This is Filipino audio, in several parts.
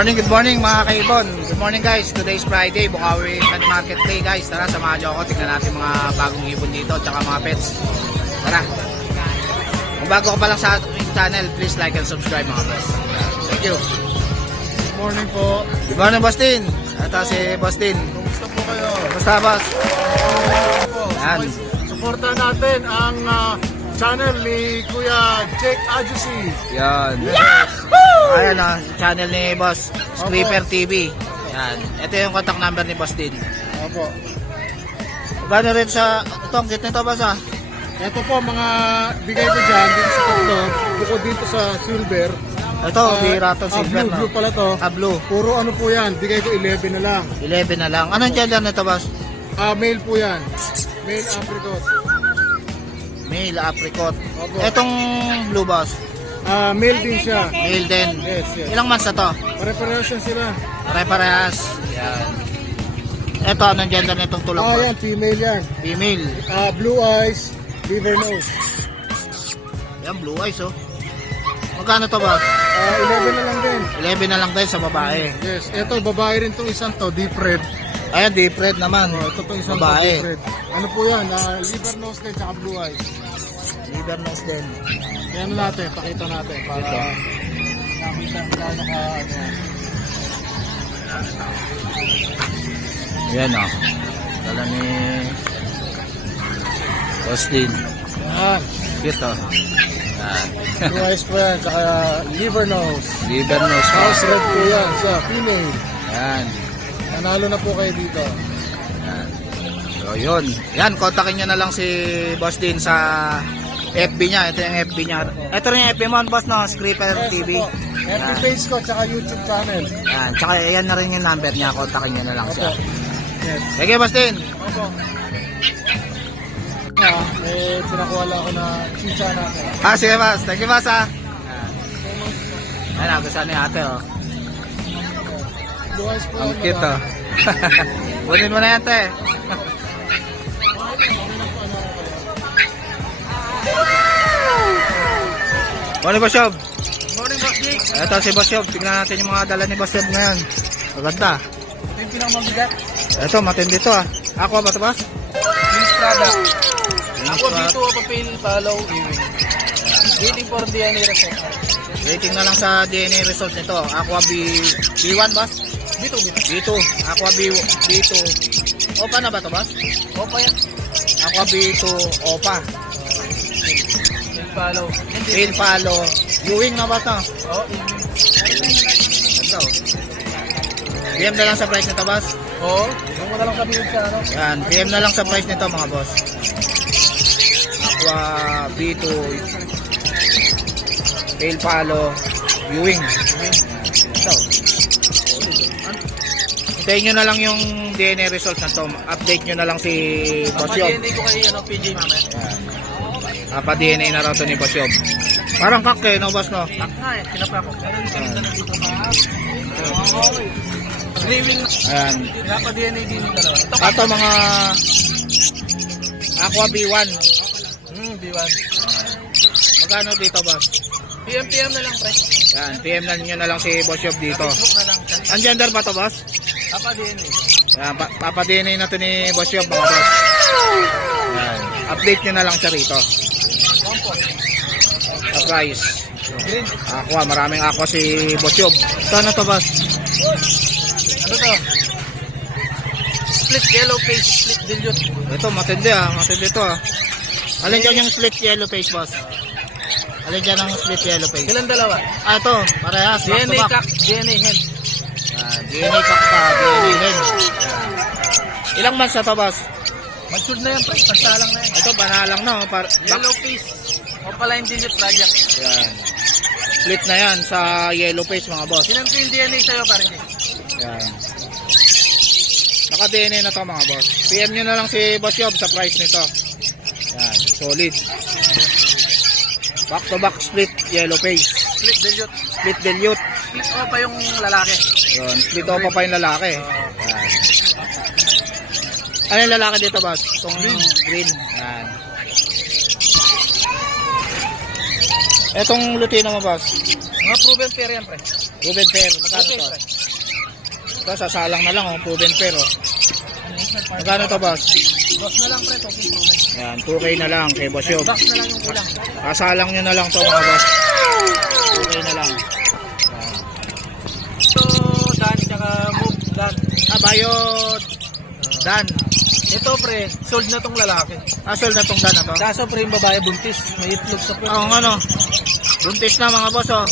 Good morning mga kaibon. Good morning guys. Today is Friday, Bukawi Pet Market Day guys. Tara, samahan nyo ako. Tignan natin mga bagong ibon dito tsaka mga pets. Tara. Kung bago ka pa lang sa ating channel, please like and subscribe mga boss. Thank you. Good morning po. Good morning Boss Tin. Ito si Boss Tin. Kumusta po kayo? Basta boss. Yan. Supportan natin ang channel ni Kuya Jake Adjusi. Yan. Ayan na, channel ni Boss Scripper TV. Yan. Ito yung contact number ni Boss Tin. Opo. Gano'n rin sa itong kit nito boss ah? Ito po mga bigay ko dyan dito sa tatlo. Bukod dito sa silver. Ito, bira to silver blue, blue pala to. Blue. Puro ano po yan. Bigay ko 11 na lang. 11 na lang. Anong gender nito boss? Male po yan. Male apricot. Male apricot. Opo. Etong blue boss? Male din siya. Male din. Yes, yes. Ilang months na to? Pare-parehas yan sila. Pare-parehas. Yan. Ito, anong gender nitong tulok boss? Yan, female yan. Female. Blue eyes, liver nose. Yan, blue eyes oh. Magkano to boss? 11 na lang din. 11 na lang tayo sa babae. Yes, eto babae rin tong isang to, deep red. Ayan, deep red naman. Ito tong isang babae. to, deep red. Ano po yan? Liver nose din, tsaka blue eyes. Liver nose din. Yan natin, pakita natin para Ito. nakita gaano ka ano yan. Yan oh. Dala ni Austin. Yan, Cute oh. Yan. blue eyes po yan, tsaka liver nose. Liver nose. House red po yan sa female. Yan. Nanalo na po kayo dito. Yan. So yun. Yan, kontakin nyo na lang si Boss Din sa FB niya. Ito yung FB niya. Ito rin yung FB mo, boss, no? Scripper TV. Opo. FB page ko, tsaka YouTube channel. Yan. Tsaka yan na rin yung number niya. Kontakin nyo na lang siya. Opo. Yes. Sige, Boss Din. Opo. Pinakuha lang ako na chicha natin. Sige, boss. Thank you, boss, ha. Yan, nagustuhan ni ate, oh. Blue eyes po. Ang cute, oh. Kunin mo na yan, te. Morning, Boss Yob. Morning, Boss Jake. Ito si Boss Yob. Tignan natin yung mga dala ni Boss Yob ngayon. Maganda. Ito yung pinakamabigat. Ito, matindi to ah. Aqua ba ito, boss? Miss product. Ako Miss dito papel follow viewing. Waiting for DNA result. Waiting na lang sa DNA result nito. Aqua B1, boss? Dito. B2. Aqua B2. Opa na ba ito, boss? Opa yan. Aqua B2 Opa. Miss follow. Tail palo. Viewing na ba ito? Oh, Ito. PM na lang sa price nito, boss? oh. Yung mo na lang kami sa ano. Yan. PM na lang sa price nito, mga boss. Aqua B2 tail palo. Viewing. Ito. Hintayin nyo na lang yung DNA result na to. Update nyo na lang si Boss Yob. Pag-DNA ko kay PJ mamaya. Pa-DNA na raw to ni Boss Yob. Parang kak eh, no boss, no? Tak nga eh. Kinapra ko. Meron kami dito pa. Living. Ayan. Pinapa-DNA din yung dalawa. Ito mga Aqua B1. B1. Magkano dito, boss? PM na lang, pre. Yan, PM na nyo na lang si Boss Yob dito. Facebook na lang. Ang gender ba to, boss? Papa-DNA. Yan, papa-DNA na to ni Boss Yob, mga boss. Yan. Update nyo na lang siya rito. Sa price. Green. Aqua, maraming aqua si Boss Yob. Ito ano to, boss? Ano to? Split yellow face, split dilute. Ito, matindi ah. Matindi to ah. Alin dyan yung split yellow face, boss? Alin dyan ang split yellow face? Silang dalawa. Ito, parehas. Back to DNA back. cock, DNA hen. DNA cock pa, DNA hen. Ilang months na to, boss? Matured na yan, pre. Pagsalang na yan. Ito, banalang na. Yellow face. Opaline dilute project. Yan. Split na yan sa yellow face, mga boss. Sinanto yung DNA sa'yo, parang Yan. Naka-DNA na to, mga boss. PM nyo na lang si Boss Yob sa price nito. Yan, solid. Back to back split yellow face. split dilute. Split dilute. Split opa yung lalaki. Yun, split opa pa yung lalaki. Yan. Ano yung lalaki dito, boss? Itong green. Yan. Etong Lutino mo, boss? Mga proven pair yan, pre. Proven pair. Magkano to? Ito, sasalang na lang, oh. Proven pair, oh. Magkano to, boss? Boss na lang pre, okay proven. Yan, 2K na lang kay Boss Yob. Box na lang yung kulang. Sasalang nyo na lang to, mga boss. 2K na lang. Ito, Dan, tsaka Move, Dan. Bayot. Dan. Ito pre, sold na tong lalaki. Sold na tong Dan na to. Kaso pre, yung babae buntis. May itlog sa pre. Oo, ano. Buntis na, mga boss, oh.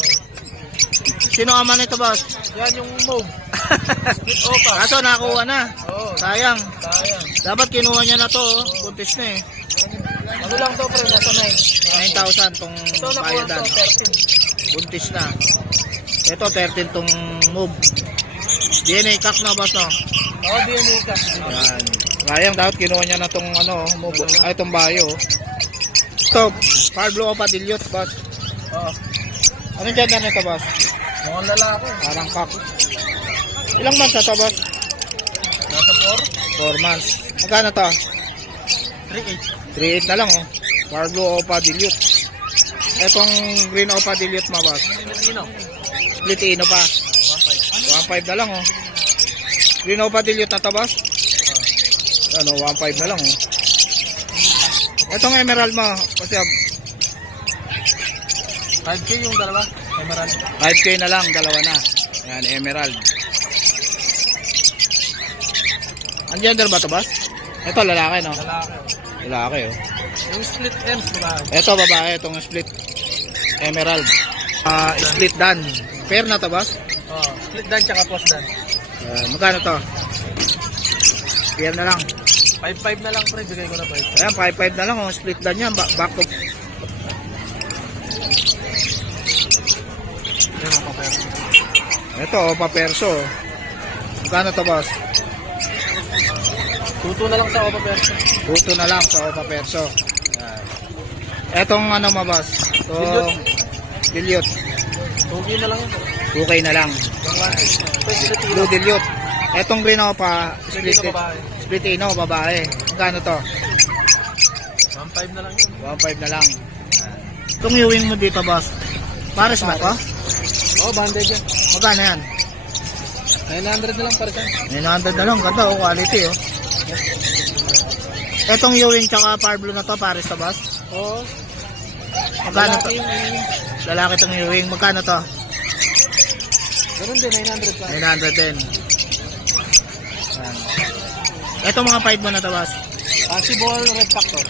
Sino ama nito, boss? Yan yung Move. Split opa. Kaso nakuha na. Oo, Sayang. sayang. Dapat kinuha niya na to, oh. Buntis na eh. Ano lang to pre, nasa 9. 9,000 tong Ito nakuha bayadan. to, 13. Buntis na. Ito, 13 tong Move. DNA cock na, boss, no? Oo, DNA ka. Yan. Sayang, dapat kinuha niya na tong ano, Move. Ay, tong bayo. Ito, Pablo Opadillos, boss. Oo. Anong gender nito, boss? Mukhang lalaki. Parang cock. Ilang months na to, boss? Nasa 4 months. Magkano to? 4. 3.8. 3.8 na lang, oh. Pablo Opadillos. Etong green Opadillos mo, boss. Sino? Split ino pa. 1.5 na lang, oh. Green Opadillos na to, boss? Ano, 1.5 na lang, oh. Etong emerald mo, kasi 5K yung dalawa. Emerald. 5K na lang, dalawa na. Yan, emerald. Ang gender ba to, boss? Ito, lalaki, no? Lalaki. Lalaki, oh. Yung split ends, diba? Ito, babae, itong split emerald. Split dan. Pair na to, boss? Oo. Split dan tsaka post dan. Magkano to? Pair na lang. 5.5 na lang pre, bigay ko na 5. Ayan, 5.5 na lang, oh. Split dan yan. Back to. Yan ang papel. Ito, oh, paperso. Magkano to, boss? Tuto na lang sa Opa Perso. Puto na lang sa Opa Perso. Ayan. Etong ano mo, boss? Ito, Dilute. 2K na lang yun. 2K na lang. Yung 1. Ito, Dilute. Blue Dilute. Etong green Opa, Split split, na babae. split ino, babae. Magkano to? 1.5 na lang yun. 1.5 na lang. Itong Ewing mo dito, boss. Pares ba to? Oo, banded yan. Magkano yan? 900 na lang para dyan. 900 na lang. Ganda, oh. Quality, oh. Etong Ewing tsaka Parblo na to, pares to, boss. Oo. Magkano to? Lalaki yung Ewing. Lalaki tong Ewing. Magkano to? Ganun din, 900 pa. 900 din. Ayan. Etong mga 5 mo na to, boss. Possible red factor.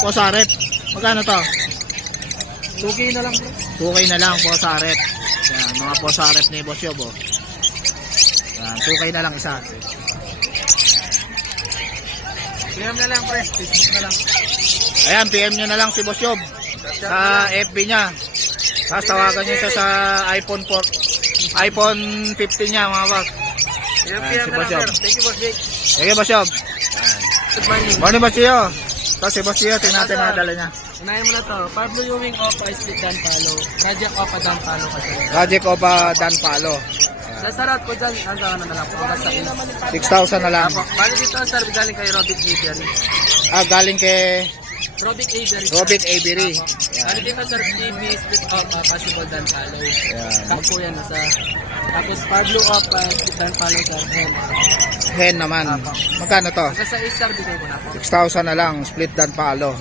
Posaret. Magkano to? 2K na lang bro. 2K na lang, Posaret. Ayan, mga Posaret ni Boss Yob, oh. Ayan, 2K na lang isa. PM na lang pre, Facebook na lang. Ayan, PM nyo na lang si Boss Yob sa FB niya. Tapos tawagan nyo siya sa iPhone 4, iPhone 15 niya, mga boss. PM Si na lang Boss Yob. sir. Thank you Boss Jake. Sige, Boss Yob. Good morning. Morning, Boss Yob. Tapos si Boss Yob, tingnan natin mga dala niya. Unahin mo na to. Pablo Ewing Opa Split Dan Palo. Project Opa Dan Palo kasi. Project Opa Dan Palo. Nasarat ko dyan, hanggang ano na lang po. Basta 6,000 na lang. Bali dito sir, galing kay Robert Avery. Galing kay Robert Avery. Robert Avery. Galing dito sir, TV Split Opa Possible Dan Palo. Ayan. Pack po yan nasa. Tapos Pablo Opa Split Dan Palo sir. Hen. Hen naman. Magkano to? Hanggang sa isa, bigay ko na po. 6,000 na lang. Split Dan Palo.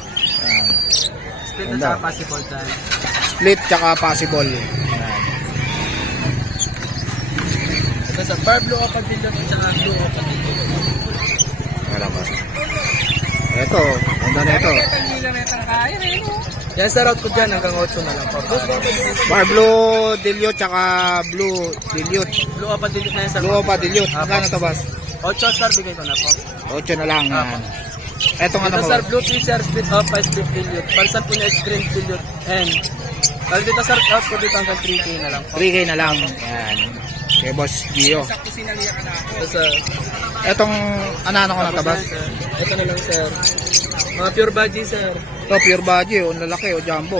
Ayan. Split Ganda. at saka Possible Dan. Split tsaka possible. Hanggang sa Pablo Opa Dillon at saka Blue Opa Dillon. Wala pa. Ito, ganda na ito. Yan sa route ko dyan, hanggang 8 na lang po. Pablo Dilute tsaka Blue Dilute. Blue Opa Dillon na yan sa Blue Opa Dilute. Magkano to, boss? 8 star, bigay ko na po. 8 na lang. Yan. Etong ano Dito mo, sir, boss? Blue T-shirt, Split Opa, Split Dillon. Palisan po niya, Screen Dillon. And, dahil dito sir, out ko dito hanggang 3K na lang po. 3K na lang. Yan. Kay Boss Gio. Tapos, Etong ano ko na to, boss? ito na lang sir. Mga pure budgie sir. Ito, pure body. O, lalaki o, jumbo.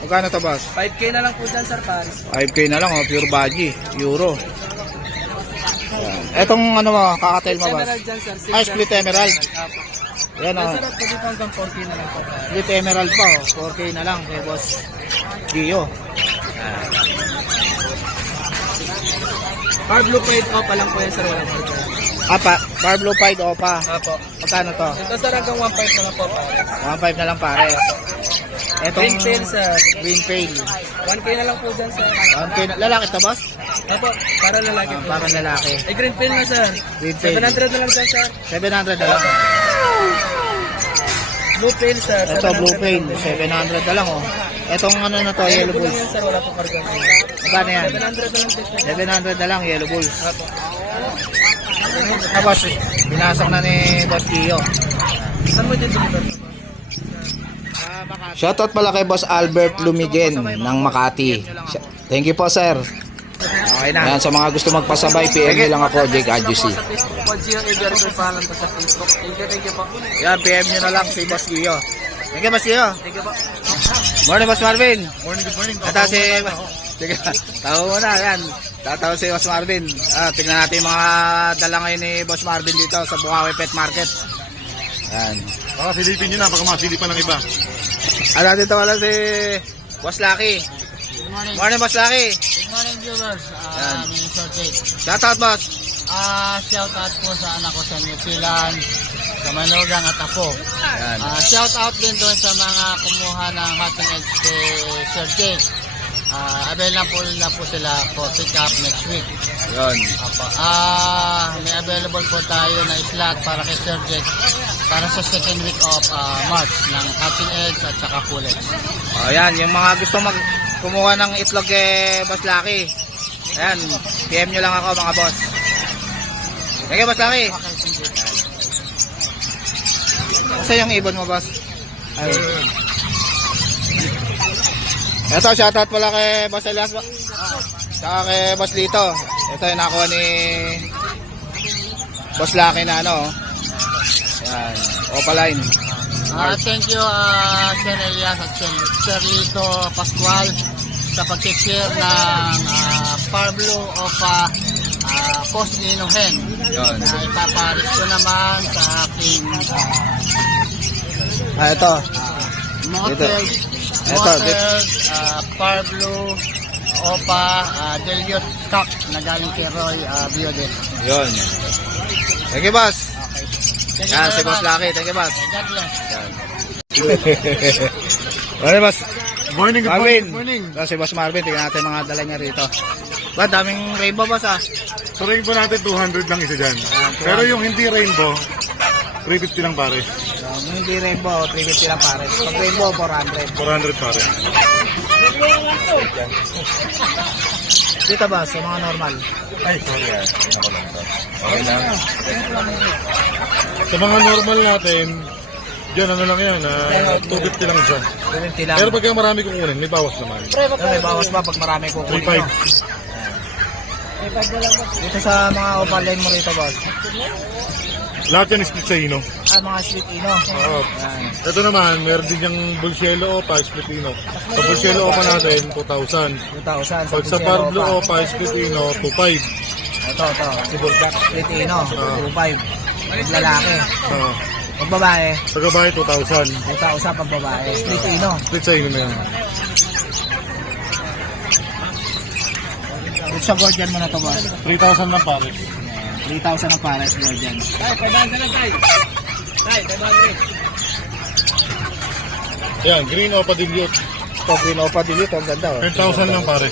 Magkano to, boss? 5K na lang po dyan sir, Paris. 5K na lang, o, pure body. Euro. Yan. Etong ano mo, kakatail mo, boss? Emerald dyan sir. Ay, split emerald. Apo. Yan, o. Sir, out ko dito hanggang 4K na lang po. Split emerald pa, o. 4K na lang kay Boss Gio. Par blue paid opa lang po yan sir. Wala po. Bar Blue Pied Opa. Apo. Magkano to? Ito sir hanggang 1.5 na lang po pare. 1.5 na lang pare. Green pail sir. Green Pail. 1K na lang po dyan sir. 1K na. Lalaki to boss? Apo, para lalaki po. Parang lalaki. Eh, green pail na sir. Green pail. 700 na lang dyan sir. 700 na lang. Blue pail sir. Ito 700 Blue Pail. na lang. 700 na lang oh. Etong ano na to, Yellow Yellow bull Bulls. lang yan sir. Wala po karga. Magkano yan? 700 na lang sir. 700 na lang, Yellow Bulls. Apo. Tapos, binasok na ni Boss Gio. Saan mo dyan deliver? Shoutout pala kay Boss Albert Lumigen ng Makati. Thank you po sir. Okay na. Ayan, sa mga gusto magpasabay, PM nyo lang ako, Jake Adjusi. Sa Facebook po, Gio Ever po pangalan po sa Facebook. Thank you po. Yan, PM nyo na lang si Boss Gio. Thank you, Boss Gio. Thank you po. Morning, Boss Marvin. Morning, good morning. Ito si... Sige, taho mo na, yan. Tatawa si Boss Marvin. Tignan natin yung mga dala ngayon ni Boss Marvin dito sa Bukawi Pet Market. Yan. Baka silipin nyo na, baka masilipan ng iba. Ano dito wala si Boss Lucky. Good morning. Morning, Boss Lucky. Good morning viewers. Yan. Mr. Jake. Shoutout, Boss. Shout out po sa anak ko sa New Zealand, sa Manugang at ako. Yan. Shout out din doon sa mga kumuha ng cutting edge kay Sir Jake. Available na po sila for pick up next week. Yun. Apo. May available po tayo na slot para kay Sir Jake para sa second week of March ng cutting edge at saka full edge. O yan, yung mga gusto kumuha ng itlog kay Boss Lucky. Ayan, PM nyo lang ako mga boss. Thank you, Boss Lucky. Okay, thank you. Kasi yung ibon mo, boss. Ayun. Ito, shoutout pala kay Boss Elias. Saka kay Boss Lito. Ito yung nakuha ni Boss Lucky na ano. Ayan, Opaline. Thank you Sir Elias at Sir Lito Pascual sa pag-share ng Pablo Opa Post Ninong Hen Yun. na ipaparis ko naman sa aking Ito. Motels, Ito, Pablo Opa Deliot Cock na galing kay Roy Biodet. Yun. Thank you, boss. Thank you Yan, very si Boss much. Lucky. Thank you, boss. God bless. Ano, boss? Morning, good morning, Marvin. good morning. Ito si Boss Marvin. Tingnan natin mga dala niya rito. Ba, daming rainbow, boss, ah. Sa rainbow natin, 200 lang isa dyan. Pero yung hindi rainbow, 350 lang pare. Yung hindi rainbow, 350 lang pare. Pag rainbow, 400. 400 pare. Dito, boss, yung mga normal. Ay, sorry ah. Okay lang. Sa mga normal natin, dyan ano lang yan, 250 lang isa. 250 lang. Pero pagka marami kukunin, may bawas naman. May bawas pa pag marami kukunin mo. 3.5. Dito sa mga opaline mo rito, boss. Lahat yan split sa ino. Mga split ino. Oo. Yan. Ito naman, meron din yung Bulcielo Opa, split ino. Sa Bulcielo Opa natin, 2,000. 2,000. Pag sa Pablo Opa, split ino, 2,500. Ito. Si Bulldog. Split ino. 2,500. Pag lalaki. Oo. Pag babae, Sa gabahe, 2,000. 2,000 pag babae. Split ino. Split sa ino na yan. Dito sa Gordian mo na to, boss. 3,000 lang pare. 3,000 ang pares Gordian. Tay, 500 lang tay. Tay, 500. Yan, Green Opa Dilute. Ito, Green Opa dito. Ang ganda, oh. 10,000 lang pare.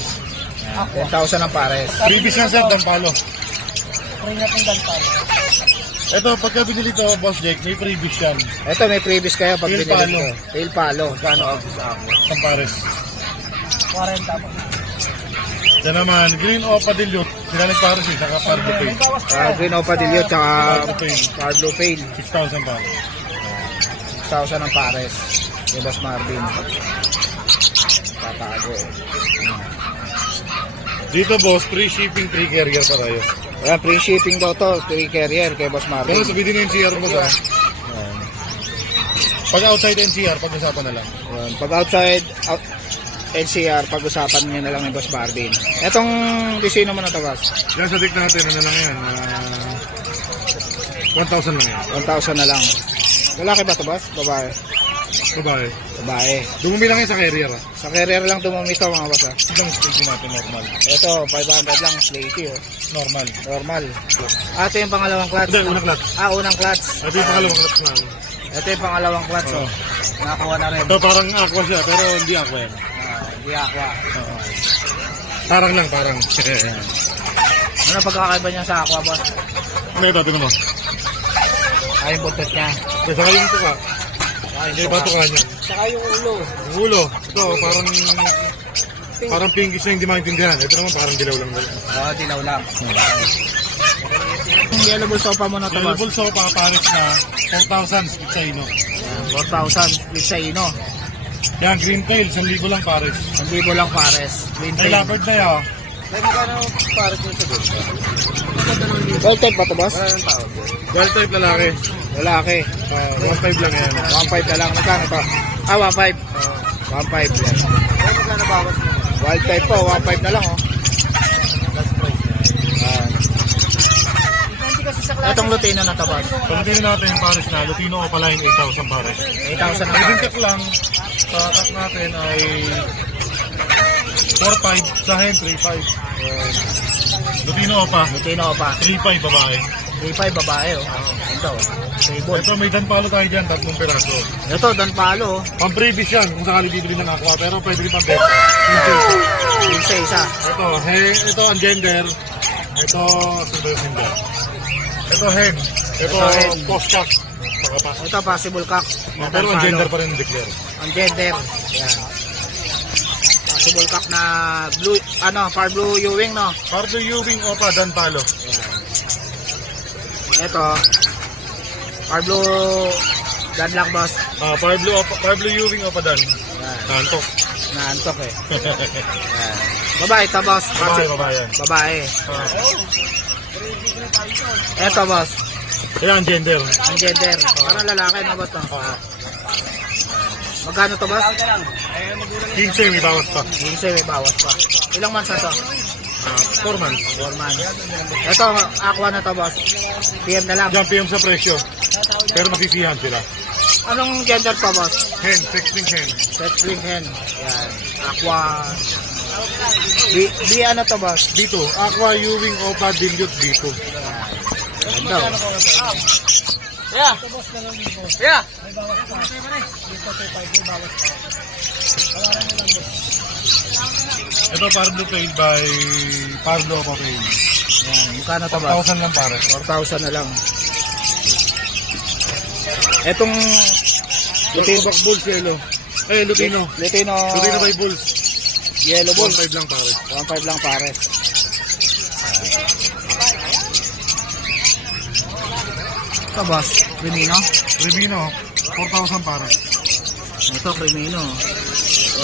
10,000 ang pares. Previous yan sir, Dampalo. Ring na pong dantal. Ito, pagka binili to, Boss Jake, may previous yan. Ito, may previous kayo pag Tail binili palo. ko. Tail palo. Kano ako sa ako? Isang pares. 40 po. Yan naman, Green Opa Dilute. Sila nagpares eh, saka Pardo Pay. Green Opa Dilute, tsaka Pardo Pay. Pardo Pale. 6,000 pare. 6,000 ang pares. Kay Boss Marvin. Tatago eh. Dito boss, free shipping, free carrier pa tayo. Ayan, free shipping daw to. 3 carrier kay Boss Kung Marvin. sabihin din yung NCR mo sa... Pag outside NCR, pag-usapan na lang. Ayan, pag outside NCR, pag-usapan nyo na lang ni Boss Marvin. Etong disino mo na to, boss. Yan sa dick natin, ano lang yan? 1,000 lang yan. 1,000 na lang. Lalaki ba to, boss? Babae? Babae. Babae. Dumumi lang yun sa carrier. Sa carrier lang dumami ito mga boss. Itong stinky natin normal. Ito, 500 lang, slaty oh. Normal. Normal. Ito yung pangalawang clutch. Hindi, unang clutch. Unang clutch. Ito yung pangalawang clutch na. Ito yung pangalawang clutch oh. Nakakuha na rin. Ito parang aqua siya, pero hindi aqua yan. Di aqua. Parang lang, parang. Ano pagkakaiba niya sa aqua boss? Ano ito, tinan mo. Ay, yung buntot niya. Saka yung tuka. Hindi ba tuka niya? Saka yung ulo. Ang ulo. Ito, parang pinkish na hindi maintindihan. Ito naman parang dilaw lang. Oo, dilaw lang. Yung yellow bull sofa mo na ito boss. Available sofa, Paris na 4,000 split sa ino. 4,000 split sa ino. Yan, green tail, 1,000 lang Paris. 1,000 lang pares. Green Ay, tail. leopard na yan. May magkano Paris yung sagot? Gold type ba ito boss? Wala nang tawag. Wild type lalaki. Lalaki. 1,500 lang yan. 1.5 na lang. Magkano ito? 1.5. 1.5 yan. May magkano bawas mo? Wild type po, 1.5 na lang oh. Last price. Itong Lutino na ito boss. Pagdating natin yung Paris na, Lutino Opaline 8,000 Paris. 8,000 na Pwedeng pares. check lang, sa cut natin ay 4,500, sa hen 3,500. Lutino Opa, Lutino pa. 3,500 babae. 3.5 babae oh. Ito. Table. Ito may danpalo tayo dyan, 3 peraso. Ito, Dan Palo oh. Pang previous yan, kung sakali bibili ng aqua, pero pwede rin pang bet. Isa. Ito ang gender. Ito, sunod yung gender. Ito hen. Ito Ito hen. post-cock. Ito, possible cock. Pero ang gender pa rin declare. Ang gender. Yan. Possible cock na blue, far blue Ewing no. Pardo Ewing Opa, danpalo. Ito, far blue Danlock boss. Pardo Ewing Opa dan. Yan. Nantok. Naantok eh. Yan. Babae ito boss. Babae yan. Babae. Ito boss. Ayan, gender. Ang gender. Parang lalaki na boss to. Magkano to boss? 15, may bawas pa. Minsan may bawas pa. Ilang months na to? 4 months. 4 months. Ito, aqua na to boss. PM na lang. Diyan PM sa presyo. Pero masisihan sila. Anong gender pa boss? Hen, sexting hen. Set swing hen. Yan. Aqua. Ano to boss? Dito, Aqua Ewing Opa Dilute dito. Ganda oh. Yeah. Yeah. Ito Pardo paid by Pardo Opa paid. Yan. Magkano to boss? 1,000 lang pare. 4,000 na lang. Etong Lutino Bulls yellow. Lutino. Lutino Lutino by Bulls. Yellow Bull. 1,500 lang pare. 1.5 lang pares. Ito boss, Crimino. Revino, 4,000 pare. Ito Crimino.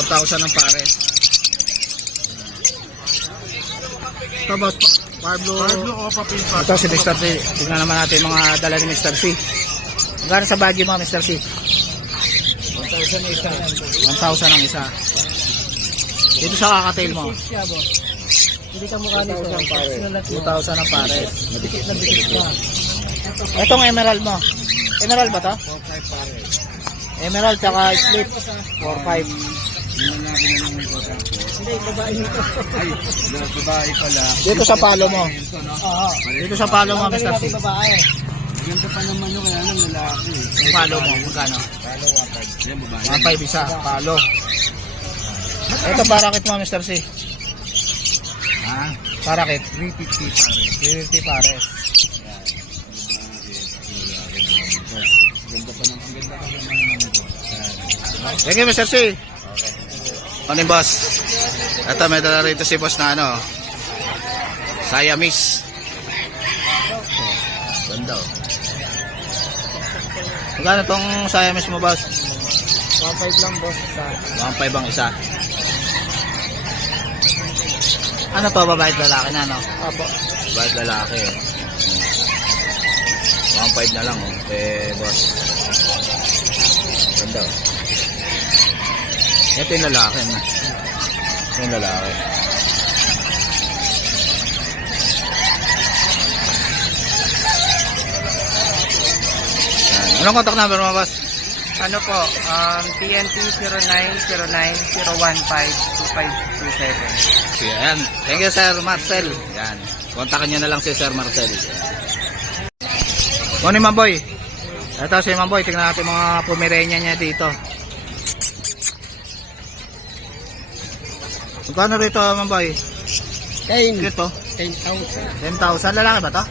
4,000 ang pares. Ito boss, Pablo. Pardo Opa paid pa. Ito si Mr. C. Tignan naman natin yung mga dala ni Mr. C. Magkano sa bagyo mo Mr. C? 1,000 ang isa. Dito sa kakatail mo. Hindi ka mukha nito. 2,000 ang pares. Dikit na dikit na. Itong emerald mo. Emerald ba to? Emerald tsaka split. 4,500. Hindi, babae nito. Ay, babae pala. Dito sa palo mo. Oo. Dito sa palo mo Mr. C. Babae. Ganda pa naman yung kaya ng lalaki. Yung palo mo, magkano? 1,500 isa, palo. Ito parakit mo Mr. C. Ha? Parakit. 350 pare. 350 pares. Ganda pa naman. Thank you Mr. C. Ano boss? Ito may dala rito si boss na Siamese. Ganda oh. Magkano tong Siamese mo boss? 1.5 lang boss. 1,500 ang isa. Ano to, babae at lalaki na, no? Apo. Babae at lalaki, eh. 1,500 na lang, oh. Boss. Ganda, oh. Ito yung lalaki, no? Ito yung lalaki. Yan. Anong contact number mo, boss? Ano po, TNT 0909-015-2527. Yan. Thank you, Sir Marcel. Yan. Kontakin nyo na lang si Sir Marcel. Yan. Morning, Mamboy. Ito si Mamboy. Tingnan natin mga Pomeranian niya dito. Magkano rito, Mamboy? Ito. 10,000. 10,000. Lalaki ba to?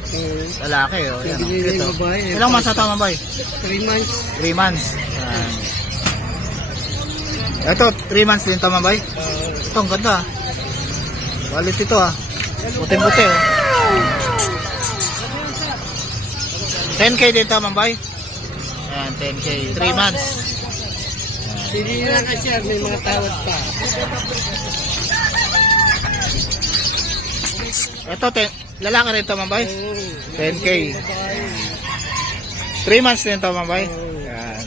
Lalaki, oh. Yan, oh. Ito. Ilang months na to, Mamboy? 3 months. 3 months. Yan. Ito, 3 months din to, Mamboy. Ito, ang ganda. Quality to, ah. Puting-puti, oh. 10K din to, Mamboy. Ayan, 10K. 3 months. Hindi na kasi may mga tawad pa. Ito, lalaki rin to, Mamboy. 10K. 3 months din to, Mamboy. Yan.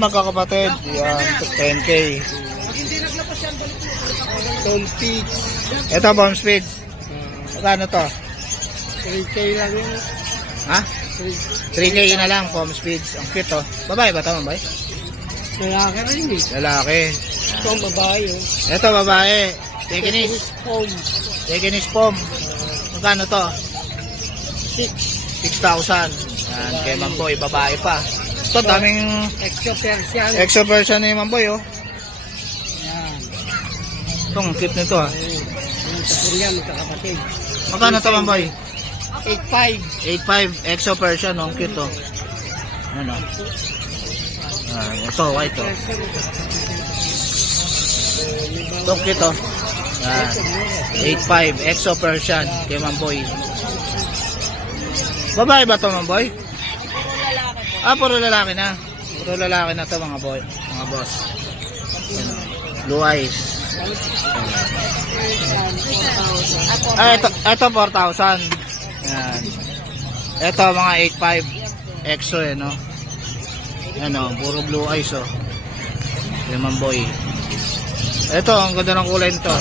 Magkakapatid. Yan, 10K. Tolpig. Ito, bomb speed. Magkano to? 3K lang yun. Ha? 3K na lang, bomb speeds. Ang cute, to. Babae ba to, Mamboy? Lalaki rin eh. Lalaki. Ito ang babae oh. Ito, babae. Tekinis. Home. Tekinis pom. Magkano to? 6,000. Yan, kay Mamboy, babae pa. Ito, daming Exo Persian. exo version ni Mamboy, oh. Yan. Itong cute nito, ah. Yung sa Korea, magkakapatid. Magkano to, Mamboy? 8.5. 8.5 exo version, oh. Ang cute, oh. Ano? Ito, white, oh. Itong cute, oh. Yan. 8.5 exo version kay Mamboy. Babae ba to, Mamboy? Puro lalaki na. Puro lalaki na to, mga boy, mga boss. Yan. Blue eyes. Ito 4,000. Yan. Ito mga 8.5 exo, eh, no? Ano, puro blue eyes, oh. Kay Mamboy. Ito, ang ganda ng kulay nito.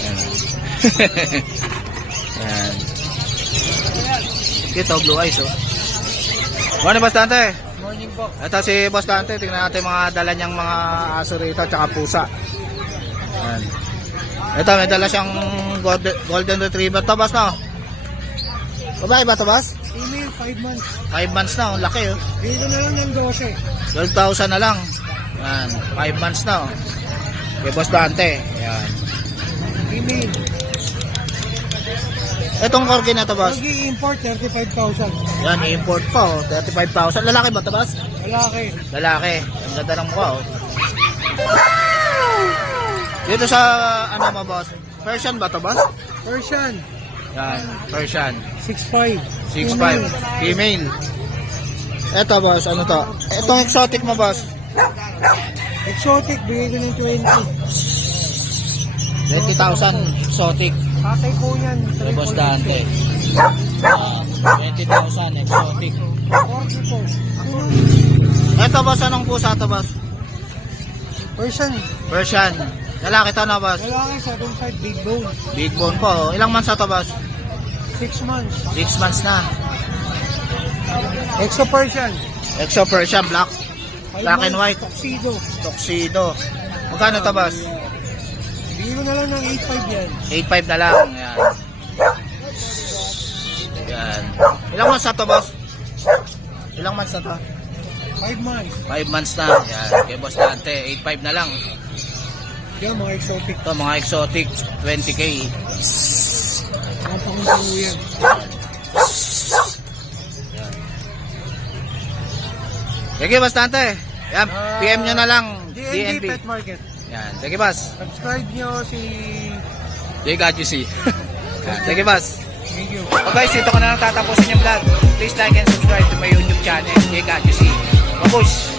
Yan. Yan. Ito, blue eyes, oh. Morning, Boss Dante. Morning po. Ito si Boss Dante. Tingnan natin mga dala niyang mga aso rito, tsaka pusa. Yan. Ito, may dala siyang golden retriever. Ito, Boss, no? Babae ba ito, Boss? Email, 5 months. 5 months na, oh. Laki, oh. Dito na lang ng 12. 12,000 na lang. Yan. 5 months na, oh. Kay Boss Dante. Yan. Email. Itong corgi na to, Boss. Import 35,000. Yan, i-import pa, oh. 35,000. Lalaki ba to, Boss? Lalaki. Lalaki. Ang ganda ng mukha, oh. Dito sa, ano mo, Boss? Persian ba to, Boss? Persian. Yan, Persian. 6'5". 6'5". Female. Eto, Boss, ano to? Itong exotic mo, Boss? Exotic, bigay ko ng 20. 20,000 exotic. Tatay ko yan. Kay Boss Dante. 20,000 exotic. 40 po. Eto, Boss, anong pusa to, Boss? Persian. Persian. Lalaki to na, Boss? Lalaki, 7'5", big bone. Big bone po, oh. Ilang months na to, Boss? 6 months. 6 months na. Exo Persian. Exo Persian, black. 5 Black and months, white. Tuxedo. Tuxedo. Magkano to, Boss? Bigay ko na lang ng 8'5" yan. 8.5 na lang. Yan. Yan. Ilang months na to, Boss? Ilang months na to? 5 months. 5 months na. Yan. Kay Boss Dante, 8.5 na lang. Yan, mga exotic. Ito, mga exotic, 20K. Mga panguntango yan. Sige, Boss Dante. Yan, PM nyo na lang. DNB DNB. Pet Market. Yan. Sige, Boss. Subscribe nyo si... They got you, see. Yan. Sige, Boss. Thank you. So guys, dito ko na lang tatapusin yung vlog. Please like and subscribe to my YouTube channel. They got you, see. Babush!